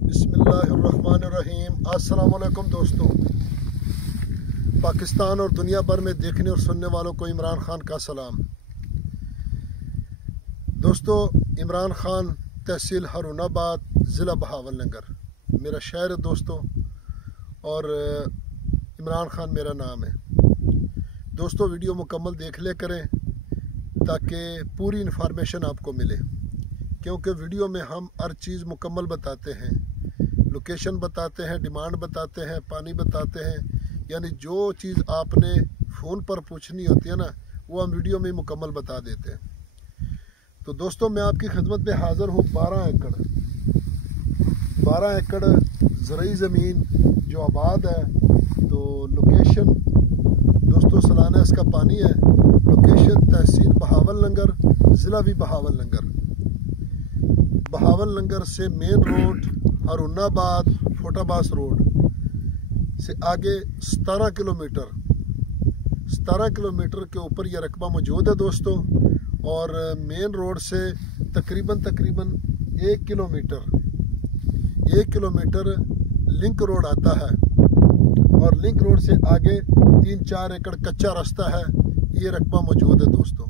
बिस्मिल्लाहिर्रहमानिर्रहीम। अस्सलाम वालेकुम दोस्तों। पाकिस्तान और दुनिया भर में देखने और सुनने वालों को इमरान खान का सलाम। दोस्तों, इमरान खान तहसील हारूनाबाद, ज़िला बहावलनगर मेरा शहर है दोस्तों, और इमरान खान मेरा नाम है। दोस्तों, वीडियो मुकम्मल देख ले करें ताकि पूरी इन्फॉर्मेशन आपको मिले, क्योंकि वीडियो में हम हर चीज़ मुकम्मल बताते हैं, लोकेशन बताते हैं, डिमांड बताते हैं, पानी बताते हैं, यानी जो चीज़ आपने फ़ोन पर पूछनी होती है ना, वो हम वीडियो में मुकम्मल बता देते हैं। तो दोस्तों, मैं आपकी खिदमत में हाज़िर हूँ। 12 एकड़ ज़रूरी ज़मीन जो आबाद है। तो लोकेशन दोस्तों सालाना इसका पानी है। लोकेशन तहसील बहावलनगर, ज़िला भी बहावलनगर से मेन रोड हारूनाबाद फोटाबास रोड से आगे 17 किलोमीटर के ऊपर यह रकबा मौजूद है दोस्तों। और मेन रोड से तकरीबन 1 किलोमीटर लिंक रोड आता है, और लिंक रोड से आगे 3-4 एकड़ कच्चा रास्ता है। ये रकबा मौजूद है दोस्तों।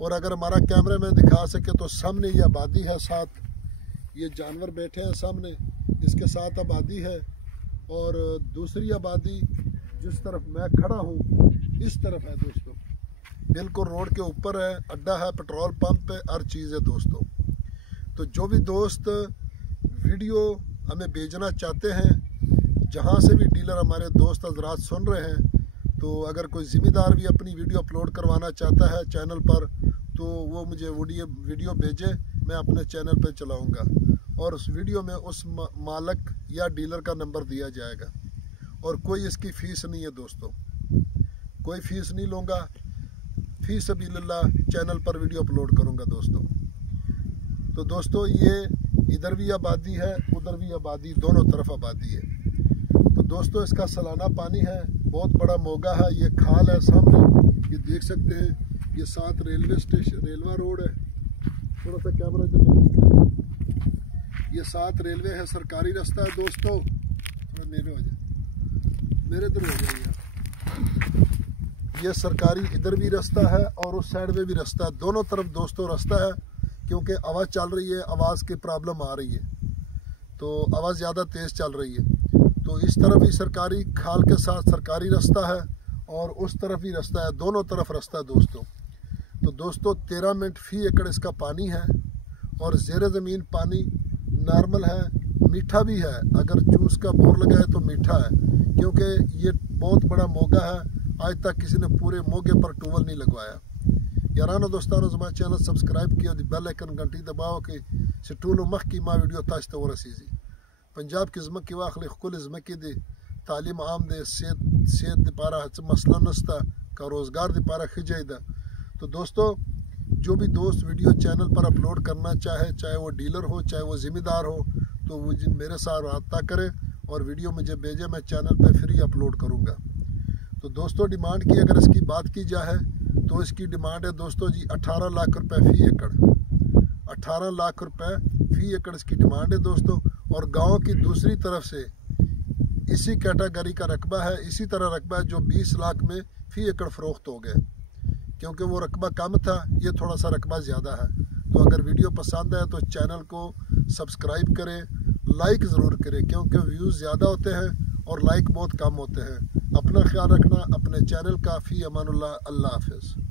और अगर हमारा कैमरा मैन दिखा सके तो सामने ये आबादी है, साथ ये जानवर बैठे हैं सामने, इसके साथ आबादी है। और दूसरी आबादी जिस तरफ मैं खड़ा हूँ इस तरफ है दोस्तों, बिल्कुल रोड के ऊपर है। अड्डा है, पेट्रोल पंप है, हर चीज़ है दोस्तों। तो जो भी दोस्त वीडियो हमें भेजना चाहते हैं, जहाँ से भी डीलर हमारे दोस्त हजरात सुन रहे हैं, तो अगर कोई ज़िम्मेदार भी अपनी वीडियो अपलोड करवाना चाहता है चैनल पर, तो वो मुझे वीडियो भेजे, मैं अपने चैनल पर चलाऊँगा। और उस वीडियो में उस मालिक या डीलर का नंबर दिया जाएगा। और कोई इसकी फ़ीस नहीं है दोस्तों, कोई फ़ीस नहीं लूँगा। फ़ी सबीलिल्लाह चैनल पर वीडियो अपलोड करूँगा दोस्तों। तो दोस्तों, ये इधर भी आबादी है, उधर भी आबादी, दोनों तरफ आबादी है। तो दोस्तों, इसका सालाना पानी है, बहुत बड़ा मोगा है। ये खाल है सामने, ये देख सकते हैं। ये साथ रेलवे रोड है। थोड़ा सा कैमरा इधर नज़दीक रखो। ये साथ रेलवे है, सरकारी रास्ता है दोस्तों। थोड़ा मेरे हो जाए, मेरे इधर हो जाइए। ये सरकारी इधर भी रास्ता है और उस साइड में भी रास्ता है, दोनों तरफ दोस्तों रास्ता है। क्योंकि आवाज़ चल रही है, आवाज़ की प्रॉब्लम आ रही है, तो आवाज़ ज़्यादा तेज़ चल रही है। तो इस तरफ भी सरकारी खाल के साथ सरकारी रास्ता है, और उस तरफ भी रास्ता है, दोनों तरफ रास्ता है दोस्तों। तो दोस्तों, 13 मिनट फ़ी एकड़ इसका पानी है। और ज़ेर ज़मीन पानी नॉर्मल है, मीठा भी है। अगर जूस का बोर लगा है तो मीठा है, क्योंकि ये बहुत बड़ा मोगा है। आज तक किसी ने पूरे मोगे पर ट्यूबवेल नहीं लगवाया। याराना दोस्तानो, हमारा चैनल सब्सक्राइब किया, बेल आइकन घंटी दबाओ कि सिटूलो मख की माँ वीडियो ताज तो रसीजी पंजाब की ज़मक की वाखली कुल ज़मक दे तालीम आम दे सेहत दिपारा मसला नस्ता का रोज़गार दिपारा खिजाइदा। तो दोस्तों, जो भी दोस्त वीडियो चैनल पर अपलोड करना चाहे, चाहे वो डीलर हो, चाहे वो ज़िम्मेदार हो, तो वो मेरे साथ रब्ता करें और वीडियो मुझे भेजें। मैं चैनल पर फ्री अपलोड करूँगा। तो दोस्तों, डिमांड की अगर इसकी बात की जाए तो इसकी डिमांड है दोस्तों जी 18 लाख रुपए फ़ी एकड़। 18 लाख रुपए फ़ी एकड़ इसकी डिमांड है दोस्तों। और गांव की दूसरी तरफ से इसी कैटेगरी का रकबा है, इसी तरह रकबा है जो 20 लाख में फ़ी एकड़ फ़रोख्त हो गए। क्योंकि वो रकबा कम था, ये थोड़ा सा रकबा ज़्यादा है। तो अगर वीडियो पसंद आए तो चैनल को सब्सक्राइब करें, लाइक ज़रूर करें, क्योंकि व्यूज़ ज़्यादा होते हैं और लाइक बहुत कम होते हैं। अपना ख्याल रखना, अपने चैनल का। फ़ी अमानुल्लाह, अल्लाह हाफ़िज़।